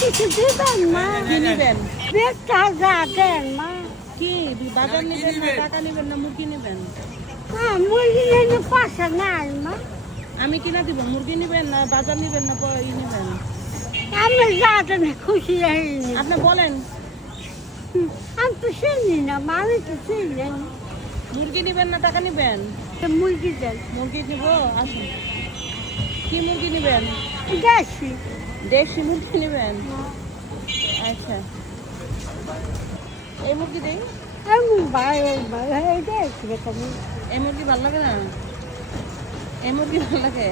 কিছু দিবেন মা কি নিবেন? বেটা যা দেন মা কি বাজার নিবেন না টাকা নিবেন না মুরগি নিবেন? মুরগি নিয়ে পয়সা নাই মা আমি কিনা দিব, মুরগি নিবেন না বাজার নিবেন না ই নিবেন? আমি যা দেন খুশি হইনি আপনি বলেন আমি তো চিনি না মা আমি তো চিনি না মুরগি নিবেন না টাকা নিবেন? মুরগি দেন মুরগি নিব, আসুন। কি মুরগি নিবেন? দেশি দেশি মুরগি নিবেন? আচ্ছা, এই মুরগি দেই। আমি ভাই দেশি রকম এই মুরগি ভালো লাগে না? এই মুরগি ভালো লাগে?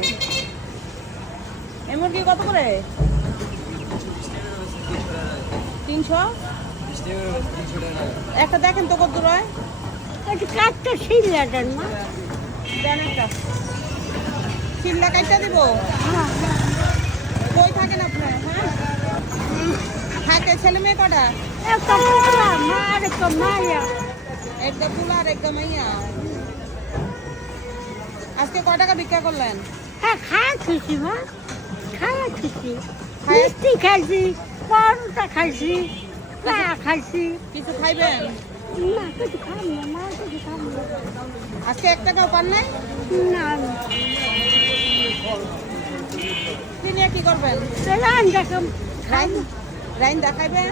এই মুরগি কত করে? 300? একটা দেখেন তো কত দূর হয়। একটু কাঠটা ছিঁড়লে দেন মা দেন একটা চিল্লা কাটটা দিব। হ্যাঁ কই থাকেন আপনি? হ্যাঁ থাকে ছেলে মেয়ে কটা? একটা পোলা মা আর একটা মায়া একটা পুলা আর একটা মাইয়া। আজকে ক টাকা ভিক্ষা করলেন? হ্যাঁ খাইছি মা খাইছি খাই- মিষ্টি খাইছি পরোটা খাইছি চা খাইছি কিছু খাইবেন? না কিছু খাম না মা কিছু খাম না আজকে 1 টাকাও পান নাই? না কি নিয়ে কি করবেন? রান দেখম রাইন রাইন দেখাইবেন?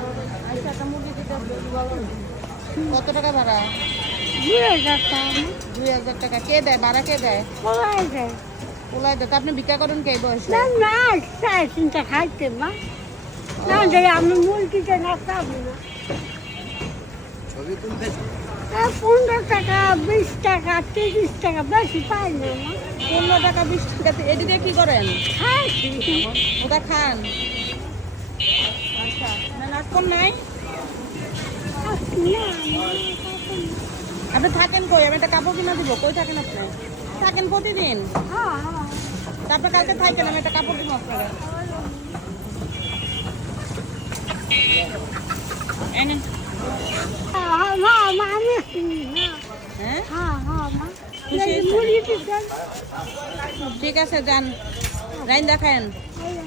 আচ্ছা, একটা মুরগি দিতে হবে। কত টাকা ভাড়া? 2000 টাকা 2000 টাকা। কে দেয় ভাড়া? কে দেয়? পড়াই যায় পোলাই দেয়। তো আপনি ভিক্ষা করেন কে বয়সে? না না চাই চিন্তা খাইতে মা না যে আমি মুরগিতে না খাবো না 15 টাকা 20 টাকা 30 টাকা বেশি পাই না মা 15 টাকা 20 টাকা। এটি দিয়ে কি করেন? খাইছি ওটা খান? আচ্ছা, না নাচপন নাই? না আপনি থাকেন কই? আমি একটা কাপড় কিনা দিব। কই থাকেন আপনি? থাকেন প্রতিদিন? হ্যাঁ তারপর কালকে থাকেন, আমি একটা কাপড় দিব আপনাকে। এই নেন। হ্যাঁ মা আমি হ্যাঁ হ্যাঁ হ্যাঁ মা খুশি হয়েছেন? মুরগিটি দেন ঠিক আছে, যান। রাইন দেখায়েন। আল্লাহ